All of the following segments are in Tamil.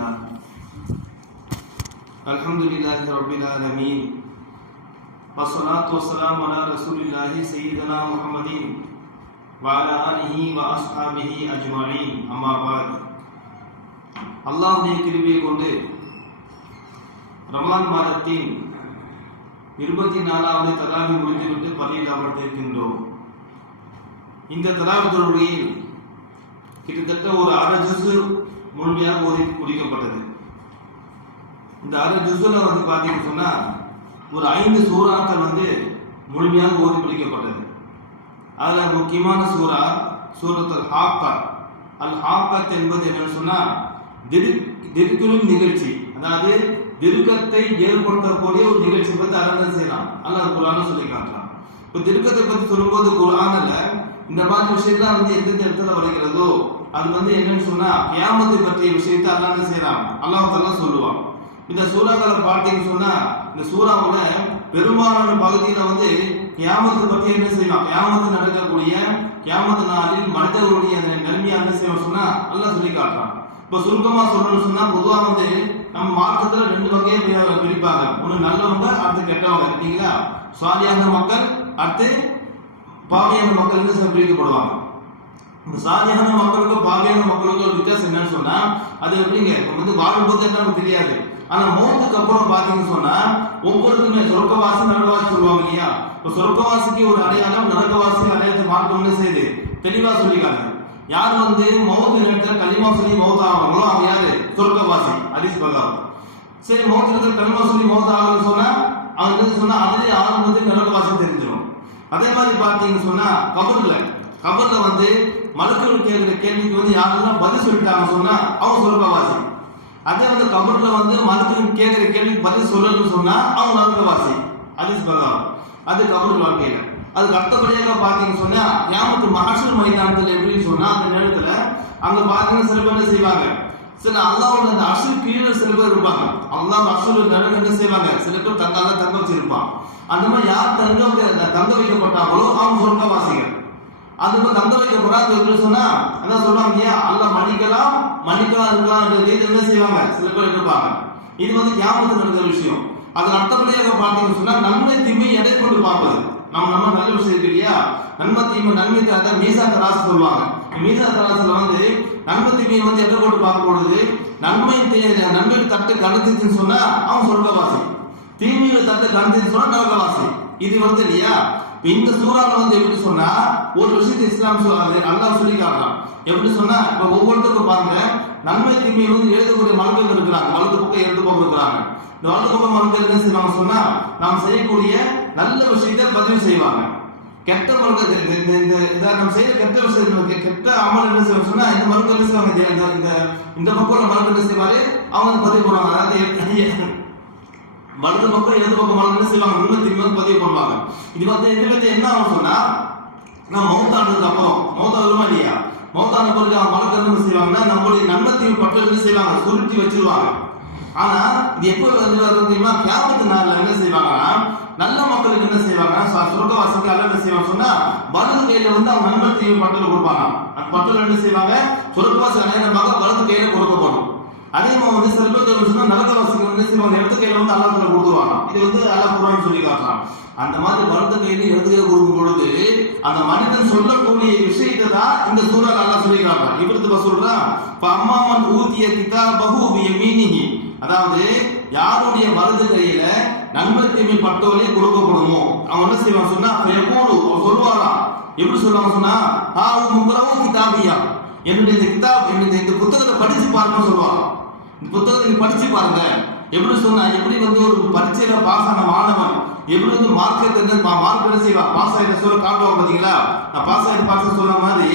لله الحمد لله رب العالمين والصلاة والسلام على رسول الله سيدنا محمد وعلى آله وأصحابه أجمعين أما بعد அல்லாஹ்வுடைய கிருபையை கொண்டு ரமலான் மாதத்தின் 24வது தராவி முடிந்துவிட்டு பள்ளியில் அமர்ந்திருக்கின்றோம். இந்த தராவி தொழுகையில் கிட்டத்தட்ட ஒரு அரை ஜுஸு முழுமையாக ஓதி முடிக்கப்பட்டது. இந்த அரை ஜுஸுல பார்த்தீங்கன்னு சொன்னா ஒரு 5 சூறாக்கள் முழுமையாக ஓதி முடிக்கப்பட்டது. அதில் முக்கியமான சூறா சூரத்துல் ஹாக்கா. அல் ஹாக்கத் என்பது என்னன்னு சொன்னா திடுக்கிடும் நிகழ்ச்சி, அதாவது திடுக்கத்தை ஏற்படுத்தக்கூடிய ஒரு நிகழ்ச்சி பற்றி அரங்கல் செய்யலாம். அல்லாஹ் குர்ஆன்ல சொல்லி காட்டலாம். இப்போ திடுக்கத்தை பற்றி சொல்லும்போது குர்ஆன்ல இந்த மாதிரி விஷயம்லாம் எந்தெந்த இடத்துல வருகிறதோ அது என்னன்னு சொன்னா கியாமத்தை பற்றிய விஷயத்தை அல்லாஹ் செய்யலாம், அல்லாஹ் தஆலா சொல்லுவான். இந்த சூறாக்களை பார்த்தீங்கன்னு சொன்னா இந்த சூறாவோட பெரும்பாலான பகுதியில கியாமத்தை பற்றி என்ன செய்யலாம், கியாமத்து நடக்கக்கூடிய கியாமத்து நாளில் மனிதர்களுடைய நன்மையா என்ன செய்யணும் சொன்னா அல்லாஹ் சொல்லி காட்டுறான். இப்போ சுருக்கமா சொல்லணும்னு சொன்னா பொதுவாக நம்ம மார்க்கத்துல 2 வகையை பிரிப்பாங்க. ஒண்ணு நல்லவங்க, அடுத்து கெட்டவங்க. இல்லைங்களா? சாலியான மக்கள், அடுத்து பாவியான மக்கள் பிரிக்கப்படுவாங்க. இந்த சாலியான மக்களுக்கும் பாவியான மக்களுக்கும் வித்தியாசம் என்னன்னு சொன்னா அது எப்படிங்க வாழும்போது என்னன்னு தெரியாது. ஆனா மௌத்துக்கு அப்புறம் பாத்தீங்கன்னு சொன்னா ஒவ்வொருக்குமே சொர்க்கவாசி நரகவாசி சொல்லுவாங்க இல்லையா? இப்போ சொர்க்கவாசிக்கு ஒரு அடையாளம், நரகவாசி அடையாளத்தை மாற்றம்னு செய்து தெளிவா சொல்லிக்காங்க. யார் மௌத்து நேரத்தில் கலிமா சொல்லி மௌத் ஆவாங்களோ அவங்க யாரு? சொர்க்கவாசி. ஹதீஸ் பல்லாஹ். சரி, மௌத்து நேரத்தில் கலிமா சொல்லி மௌத் ஆகணும்னு சொன்னா அவங்க சொன்னா அதிலே ஆரம்பத்தில் நரகவாசி தெரிஞ்சிடும். அதே மாதிரி பார்த்தீங்கன்னு சொன்னா கபர்ல மலக்குகள் கேட்கிற கேள்விக்கு யாரெல்லாம் பதில் சொல்லிட்டாங்க சொன்னா அவங்க சொர்க்கவாசி. அதே கபர்ல மலக்குகள் கேட்கிற கேள்விக்கு பதில் சொல்லணும்னு சொன்னா அவங்க நரகவாசி. ஹதீஸ் பல்லாஹ். அது கபர் வாழ்க்கையில. அதுக்கு அடுத்தபடியாக பார்த்தீங்கன்னு சொன்னா கியாமத்து மஹ்ஷர் மைதானத்தில் எப்படின்னு சொன்னா அந்த நேரத்துல அங்க பார்த்தீங்கன்னா சில பேர் என்ன செய்வாங்க, சில அல்லாஹ்வோட அந்த அர்ஷுக்கு கீழே சில பேர் இருப்பாங்க. அல்லாஹ் அர்ஷுல நடுவுல என்ன செய்வாங்க, சில பேர் தங்க வச்சிருப்பான். அந்த மாதிரி யார் தங்க வைக்கப்பட்டாங்களோ அவங்க சொர்க்கவாசிகள். அது தங்க வைக்கப்படாது எப்படி சொன்னா அதான் சொல்றாங்க இல்லையா, அல்லாஹ் மன்னிக்கலாம் இருக்கலாம் என்ற ரீதியில் என்ன செய்வாங்க சில பேர் இருப்பாங்க. இது கியாமத்து நடக்கிற விஷயம். அதுக்கு அடுத்தபடியாக பார்த்தீங்கன்னு சொன்னா நன்மை தீமை எடை கொண்டு பார்ப்பது. நம்ம நல்ல விஷயம் இருக்கு இல்லையா, நன்மை தீமை நன்மைக்காக மீசான் தராசு சொல்லுவாங்க. மீசான் தராசுல நன்மை தீமையை எடை போட்டு பார்க்கப்படுது. நன்மை தட்டு கணத்துன்னு சொன்னா அவன் சொர்க்கவாசி, தீமையில தட்டு கணத்துன்னு சொன்னா நரகவாசி. இது இல்லையா? இந்த சூறால எப்படி சொன்னா ஒரு விஷயத்தை இஸ்லாம் சொல்லாது, அல்லாஹ் சொல்லி காட்டலாம். எப்படி சொன்னா இப்ப ஒவ்வொருத்தருக்கும் பாருங்க, நன்மை தீமையை எழுதக்கூடிய மலர்கள் இருக்கிறாங்க, வலது பக்கம் இடது பக்கம் இருக்கிறாங்க. இந்த வலது பக்கம் மலர்கள் என்ன செய்வாங்க சொன்னா நாம் செய்யக்கூடிய நல்ல விஷயத்தை பதிவு செய்வாங்க. கெட்ட மலர்கள் நம்ம செய்யற கெட்ட விஷயம் கெட்ட அமல் என்ன செய்வாங்க சொன்னா இந்த மலர்கள் என்ன செய்வாங்க, இந்த பக்கம் மலர்கள் என்ன செய்வாரு அவங்க பதிவு பண்ணுவாங்க. அதாவது வலது பக்கம் இடது பக்கம் மலர்கள் என்ன செய்வாங்க நன்மை தீமை பதிவு பண்ணுவாங்க. இது என்ன ஆகும் சொன்னா நான் மௌத்தானதுக்கு அப்புறம் மௌத்தா வருமா இல்லையா, மௌத்தான பிறகு அவங்க மலர்கள் என்ன செய்வாங்கன்னா நம்மளுடைய நன்மை தீமை பட்டு என்ன செய்வாங்க சுருட்டி வச்சிருவாங்க. ஆனா இது எப்போ தெரியுமா, கியாமத்து நாள்ல என்ன செய்வாங்கன்னா நல்ல மக்களுக்கு என்ன செய்வாங்க சொர்க்கவாசிக்கு அல்ல என்ன செய்வாங்க சொன்னா வலது கையில அவங்க நன்மை தீமை பட்டுல கொடுப்பாங்க. அந்த பட்டுல என்ன செய்வாங்க சொர்க்கவாசி அடையாளமாக வலது கையில கொடுக்கப்படும். அதே மாதிரி சில பேர் சொன்னா நரகவாசிக்கு என்ன செய்வாங்க இடது கையில அல்லாஹ் கொடுத்துருவாங்க. இது அல்லாஹ் குர்ஆன் சொல்லி காட்டுறான். அந்த மாதிரி வலது கையில இடது கையில கொடுக்கும் பொழுது அந்த மனிதன் சொல்லக்கூடிய விஷயத்தை தான் இந்த சூரா அல்லாஹ் சொல்லி காட்டுறான். இப்படி சொல்றான் அம்மாமன் ஊதிய கிதாபஹு பியமீனிஹி, அதாவது யாருடைய வலது கையில நன்மை தீமை பட்டோலே கொடுக்கப்படுமோ அவன் என்ன செய்வான் சொன்னா அவன் சொல்லுவாராம். எப்படி சொல்லுவாங்க சொன்னா கிதாபியா, என்னுடைய இந்த கிதாப் இந்த புத்தகத்தை படிச்சு பாருங்க சொல்லுவாங்க. இந்த புத்தகத்தை படிச்சு பாருங்க. எப்படி சொன்னா எப்படி ஒரு பரீட்சையில பாஸ் ஆன மாணவன் எப்படி மார்க் என்ன செய்வான் பாஸ் ஆயிட்ட சொல்ல காட்டுவாங்க பாத்தீங்களா, நான் பாஸ் ஆயிட்டு சொல்ற மாதிரி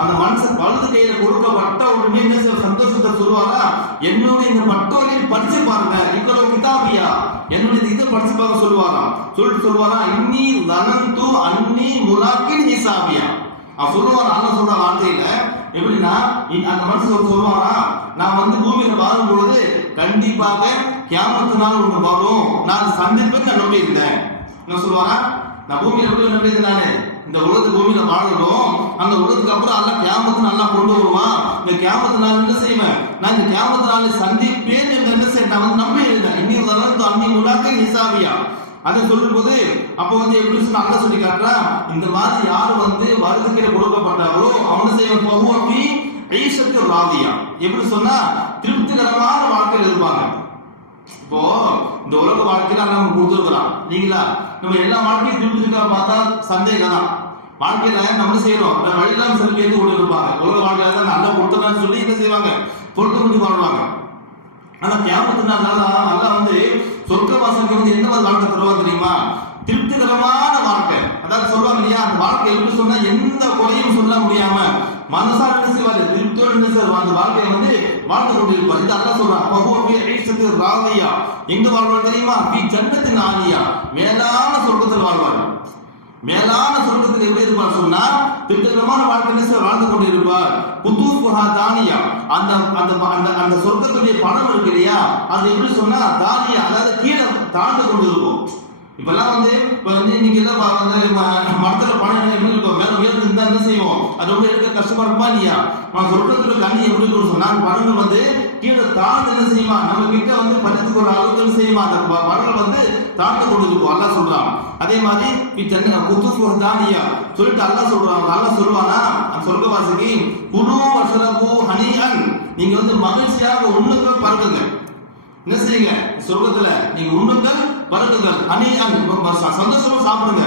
அந்த மனுஷன் வலது கையில கொடுக்கப்பட்ட உடனே என்ன செய்ய சந்தோஷத்தை சொல்லுவாரா, என்னுடைய இந்த பட்டோலையும் படிச்சு பாருங்க இவ்வளவு கிதாபியா, என்னுடைய இதை படிச்சு பார்க்க சொல்லுவாராம். சொல்லுவாரா இன்னி லனந்து அன்னி முலாக்கின் ஹிசாபியா, அவன் சொல்லுவான். அண்ணன் சொல்ற வார்த்தையில எப்படின்னா அந்த மனுஷன் சொல்லுவாரா, நான் பூமியில வாழும் பொழுது கண்டிப்பாக கியாமத்து நாள் ஒன்று வரும், நான் சந்திப்பேன் நான் நம்பி இருந்தேன். என்ன சொல்லுவாரா, நான் பூமியில எப்படி நம்பி இருந்தேன், நானு இந்த உலகத்து பூமியில வாழ்கிறோம், அந்த உலகத்துக்கு அப்புறம் அல்ல கியாமத்து நல்லா கொண்டு வருவான். இந்த கியாமத்து நாள் என்ன செய்வேன், நான் இந்த கியாமத்து நாளை சந்திப்பேன் நான் வந்து நம்பி இருந்தேன். இன்னும் வளர்ந்து அன்னி முலாக்கை ஹிசாபியா அதை சொல்லும் போது அப்போ வந்து எப்படி சொன்னா அல்ல சொல்லி காட்டுறான், இந்த மாதிரி யாரு வந்து வலதுகையில கொடுக்கப்பட்டாரோ அவனை செய்வன் பகுவப்பி ஐஷத்து ராதியா. எப்படி சொன்னா திருப்திகரமான வாழ்க்கையில் இருப்பாங்க. இப்போ இந்த உலக வாழ்க்கையில நம்ம கொடுத்துருக்கிறோம் இல்லைங்களா, நம்ம எல்லா வாழ்க்கையும் திருப்திக்கா பார்த்தா சந்தேகம் தான். வாழ்க்கையில நம்ம செய்யறோம் வழியெல்லாம் செல்வி எடுத்து கொண்டு இருப்பாங்க. உலக வாழ்க்கையில தான் நல்லா கொடுத்தலாம்னு சொல்லி என்ன செய்வாங்க, பொறுத்து கொண்டு வாழ்வாங்க. ஆனா கியாமத்துனால நல்லா வந்து சொர்க்க வாசலுக்கு வந்து எந்த மாதிரி வாழ்க்கை தருவாங்க தெரியுமா, திருப்திகரமான வாழ்க்கை. அதாவது சொல்லுவாங்க இல்லையா, அந்த வாழ்க்கை எப்படி சொன்னா எந்த குறையும் சொல்ல முடியாம மனசார என்ன செய்வாரு, திருப்தியோடு என்ன செய்வார், அந்த வாழ்க்கையை வந்து வாழ்ந்து கொண்டிருப்பார். இது அல்ல சொல்றான் பகுவப்பி ஐஷத்து ராதியா. எங்க வாழ்வார் தெரியுமா, பி ஜன்னத்தின் ஆலியா, மேலான சொர்க்கத்தில் வாழ்வார். மேலான சொர்க்கத்தில் எப்படி இருப்பார் சொன்னா திருப்திகரமான வாழ்க்கை வாழ்ந்து கொண்டிருப்பார். குதூஃபுஹா தானியா, அந்த அந்த அந்த சொர்க்கத்துடைய பணம் இருக்கு இல்லையா, அது எப்படி சொன்னா தானியா, அதாவது கீழே தாழ்ந்து கொண்டு இருக்கும். இப்பெல்லாம் வந்து இப்ப வந்து இன்னைக்கு எல்லாம் வந்து மரத்துல பணம் எப்படி இருக்கும், மேல உயர்ந்து இருந்தா என்ன செய்வோம், அது ரொம்ப எடுக்க கஷ்டமா இருக்குமா இல்லையா. சொர்க்கத்துல கண்ணி எப்படி இருக்கும் சொன்னா பணங்கள் வந்து கீழே தாழ்ந்து என்ன செய்யுமா, நம்ம கிட்ட வந்து பறித்து கொள்ள அளவுக்கு செய்யுமா, அந்த பணங்கள் வந்து தாழ்ந்து கொண்டு இருக்கும். அல்லா சொல்றான். அதே மாதிரி தானியா சொல்லிட்டு அல்லா சொல்றாங்க, அல்லா சொல்லுவானா சொர்க்கவாசிக்கு குழு வசரபு ஹனியன், நீங்க வந்து மகிழ்ச்சியாக உண்ணுங்கள் பருகுங்க. என்ன செய்யுங்க, சொர்க்கத்துல நீங்க உண்ணுங்கள் பருகுங்கள் ஹனியன், சந்தோஷமா சாப்பிடுங்க.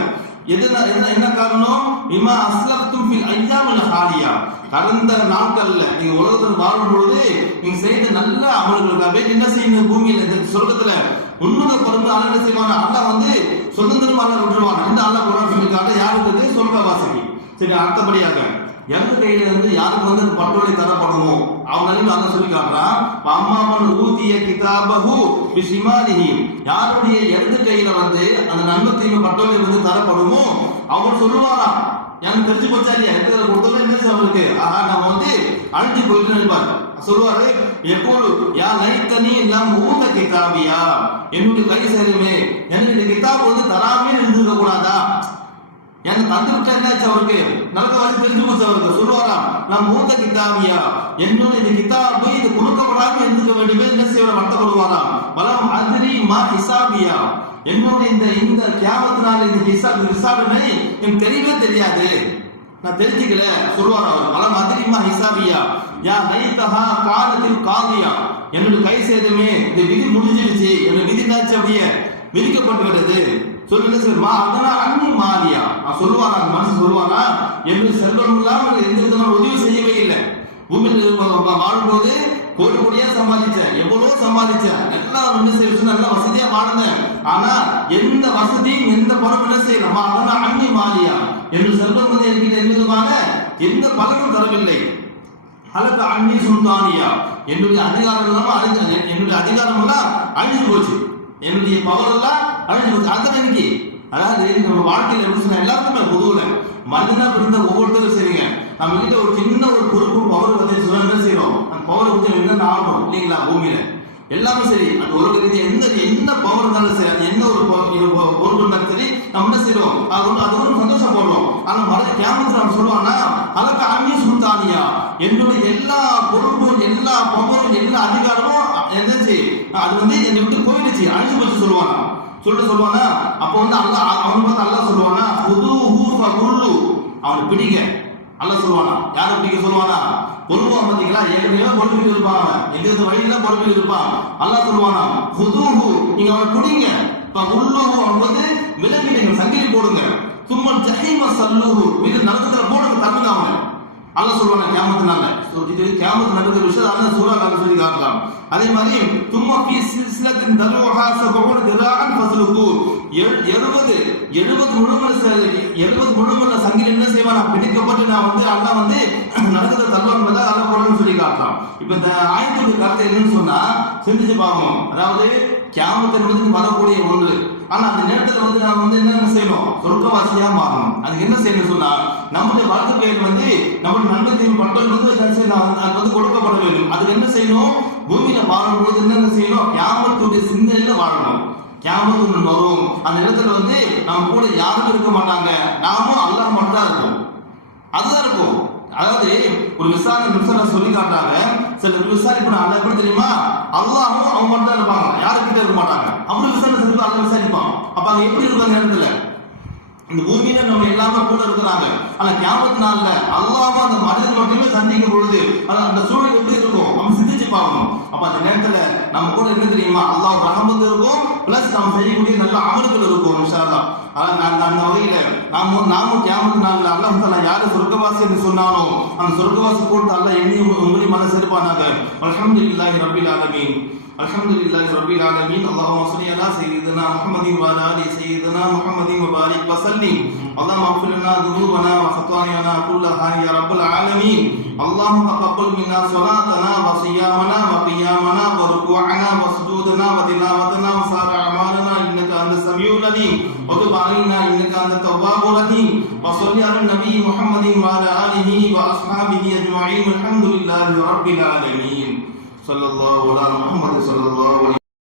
என்ன காரணம், இமா அஸ்லப்தும் ஃபில் அய்யாமில் ஹாலியா, கடந்த நாட்கள்ல நீங்க உலகத்தில் வாழும் பொழுது நீங்க செய்த நல்ல அமல்களுக்காக என்ன செய்யணும், பூமியில சொர்க்கத்துல உண்ணுக பருந்து அல்ல செய்வாங்க. அல்லா வந்து சுதந்திரமாக விட்டுருவாங்க. இந்த அல்லா குரான் சொல்லிக்காட்ட யாருக்கு, சொர்க்கவாசிக்கு. சரி, அடுத்தபடியாக எந்த கையில இருந்து யாருக்கு வந்து பட்டோலை தரப்படுமோ அவங்களையும் அல்ல சொல்லி காட்டுறான். அம்மாமன் ஊதிய கிதாபஹு பிஷிமாலிஹி, யாருடைய இடது கையில வந்து அந்த நன்மை தீமை பட்டோலை வந்து தரப்படுமோ அவர் சொல்லுவாராம், எனக்கு தெரிஞ்சு போச்சா இல்லையா, இடத்துல கொடுத்தோம் என்ன அவருக்கு, ஆஹா நம்ம வந்து அழிஞ்சு போயிட்டு நினைப்பார். சொல்லுவாரு எப்போது யா லைத்தனி நம் ஊத கிதாபியா, என்னுடைய கை சேருமே, என்னுடைய கிதாப் வந்து தராமே இருந்திருக்க கூடாதா, எனக்கு தந்துவிட்டா என்னாச்சு அவருக்கு, நரக வாசி தெரிஞ்சு போச்சு அவருக்கு. சொல்லுவாராம் நான் மூத்த கிதாபியா, என்னுடைய இந்த கிதாபு இது கொடுக்கப்படாம இருந்துக்க வேண்டுமே என்ன செய்வ வருத்தப்படுவாராம். பலம் அதிரி மா ஹிசாபியா, என்னுடைய இந்த கியாமத்தினால இந்த ஹிசாபினை எனக்கு தெரியவே தெரியாது, நான் தெரிஞ்சுக்கல சொல்லுவார் அவர். பலம் அதிரிமா ஹிசாபியா யா நைதஹா காலத்தில் காதியா, என்னுடைய கை சேதமே இந்த விதி முடிஞ்சிடுச்சு, என்னுடைய விதி நாச்சு அப்படியே விதிக்கப்பட்டு விடுது. சொல்லுங்க சார் மா அதனா அன்னி மாலியா, சொல்லுவாரா அந்த மனசு சொல்லுவாரா, என்னுடைய செல்வம் இல்லாமல் எந்த விதமான உதவி செய்யவே இல்லை. பூமியில் வாழும்போது கோடி கோடியா சம்பாதிச்சேன், எவ்வளவோ சம்பாதிச்சேன், எல்லாம் என்ன செய்ய நல்லா வசதியா வாழ்ந்தேன். ஆனா எந்த வசதியும் எந்த பணம் என்ன செய்யலாம், அதனா அன்னி மாலியா, என்னுடைய செல்வம் வந்து என்கிட்ட எந்த விதமான எந்த பலனும் தரவில்லை. அல்லது அன்னி சுல்தானியா, என்னுடைய அதிகாரம் இல்லாம அழிஞ்சு, என்னுடைய அதிகாரம் எல்லாம் அழிஞ்சு போச்சு, என்னுடைய பவர் எல்லாம் அழிஞ்சு போச்சு. அதான் இன்னைக்கு அதாவது நம்ம வாழ்க்கையில எப்படி சொன்னா எல்லாருக்குமே பொதுவுல மனிதனா பிறந்த ஒவ்வொருத்தரும் சரிங்க, நம்ம கிட்ட ஒரு சின்ன ஒரு பொறுப்பு பவர் வந்து சொல்ல என்ன செய்யறோம், அந்த பவரை பத்தி என்னென்ன ஆகணும் இல்லைங்களா. பூமியில எல்லாமே சரி, அந்த உலக ரீதியா என்ன பவர் இருந்தாலும் சரி, அது என்ன ஒரு பொறுப்பு இருந்தாலும் சரி, நம்ம என்ன செய்யறோம் அது ஒன்று சந்தோஷம் போடுறோம். ஆனா மறுபடியும் கியாமத்துல அவன் சொல்லுவான்னா அதற்கு அன்னி சுல்தானியா, என்னுடைய எல்லா பொறுப்பும் எல்லா பவரும் எல்லா அதிகாரமும் என்னச்சு அது வந்து என்னை விட்டு போயிடுச்சு, அழிஞ்சு போச்சு சொல்லுவானா. சொல்லுவானா அப்போ வந்து அல்லா அவனு பார்த்து அல்லா சொல்லுவானா அவனை பிடிங்க அல்ல சொல்லுவானா. யாரை பிடிக்க சொல்லுவானா, பொறுப்பான் பார்த்தீங்களா, ஏற்கனவே பொறுப்பில் இருப்பான், எங்க வழியில பொறுப்பில் இருப்பான். அல்லா சொல்லுவானா ஹுதூஹு, நீங்க அவனை பிடிங்க, உள்ளூஹு அவன் வந்து விலகிடுங்க, சங்கிலி போடுங்க, தும்மன் ஜஹீம சல்லூஹு, இது நரகத்துல போடுங்க, தள்ளுங்க அவனை. அல்லா சொல்லுவானா கியாமத்தினால, இது கியாமத்து நடக்கிற விஷயம் அல்லா சூரா சொல்லி காட்டலாம். அதே மாதிரி தும்ம ஃபீ சில்சிலத்தின் தருஹா சபூன திராஅன் ஃபஸ்லுகு, 70 முழுமுள்ள சங்கிலி என்ன செய்வானா பிடிக்கப்பட்டு நான் வந்து அல்லா வந்து நரகத்தை தள்ளுவாங்க அல்லா போடுன்னு சொல்லி காட்டலாம். இப்ப இந்த ஆயத்துடைய கருத்தை என்னன்னு சொன்னா சிந்திச்சு பார்க்கணும். அதாவது கியாமத் என்பது வரக்கூடிய ஒன்று, ஆனா அந்த நேரத்துல வந்து நாம வந்து என்ன செய்யணும், சொர்க்கவாசியா மாறணும். அதுக்கு என்ன செய்யணும் சொன்னா நம்முடைய வாழ்க்கையில் வந்து நம்முடைய நன்மைத்தையும் பட்டோல் வந்து அது வந்து கொடுக்கப்பட வேண்டும். அதுக்கு என்ன செய்யணும், பூமியில வாழும்போது என்ன செய்யணும், கியாமத்துடைய சிந்தனையில வாழணும். கியாமத்து வரும், அந்த இடத்துல வந்து நம்ம கூட யாரும் இருக்க மாட்டாங்க, நாமும் அல்லாஹ் மட்டும் தான் இருக்கும். அதுதான் இருக்கும் அதாவது ஒரு விசாரணை சொல்லி காட்டுறாங்க. சில விசாரிப்பு அல்ல எப்படி தெரியுமா, அல்லாஹும் அவங்க மட்டும் தான் இருப்பாங்க, யாருக்கிட்ட இருக்க மாட்டாங்க. அப்படி விசாரணை செஞ்சு அல்ல விசாரிப்பான். அப்ப அங்க எப்படி இருக்கும் நேரத்துல, இந்த பூமியில நம்ம எல்லாமே கூட இருக்கிறாங்க. ஆனா கியாமத் நாள்ல அல்லாஹ் அந்த மனிதன் மட்டுமே சந்திக்கும் பொழுது அந்த சூழல் எப்படி இருக்கும் நம்ம சிந்திச்சு பார்க்கணும். அப்ப அந்த நேரத்துல நம்ம கூட என்ன தெரியுமா, அல்லாஹ் ரஹமத் இருக்கும், பிளஸ் நாம் செய்யக்கூடிய நல்ல அமல்கள் இருக்கும் இன்ஷா அல்லாஹ். அந்த வகையில நாமும் கியாமத் நாள்ல அல்லாஹ் தஆலா யாரு சொர்க்கவாசி என்று சொன்னானோ அந்த சொர்க்கவாசி போட்டு அல்லாஹ் எண்ணி உங்களை மனசு இருப்பானாக. அல்ஹம்துலில்லாஹி ரப்பில் ஆலமீன். அல்ஹம்துலில்லாஹி ரப்பில் ஆலமீன். அல்லாஹும்ம ஸல்லி அலா சய்யிதினா முஹம்மதின் வ அலா ஆலி சய்யிதினா முஹம்மதின் வ பாரிக் வ ஸல்லிம். அல்லாஹும்ம அஃபிர் லனா துனூபனா வ ഖതായാனா குல்லஹா யா ரப்பல் ஆலமீன். அல்லாஹும்ம தகப்பல் மின்னா ஸலாத்தனா வ ஸியாமனா வ கியாமனா வ ருக்குஅனா வ சுஜூதனா வ திலாவத்தனா வ சார அமாலனா இன்னக அன்தஸ் ஸமீஉல் அலீம் வ துப் அலைனா இன்னக அன்தத் தவ்வாபுர் ரஹீம். வ ஸல்லி அலா நபி முஹம்மதின் வ அலா ஆலிஹி வ அஸ்ஹாபிஹி அஜ்மஈன். அல்ஹம்துலில்லாஹி ரப்பில் ஆலமீன். ஸல்லல்லாஹு அலா முஹம்மத்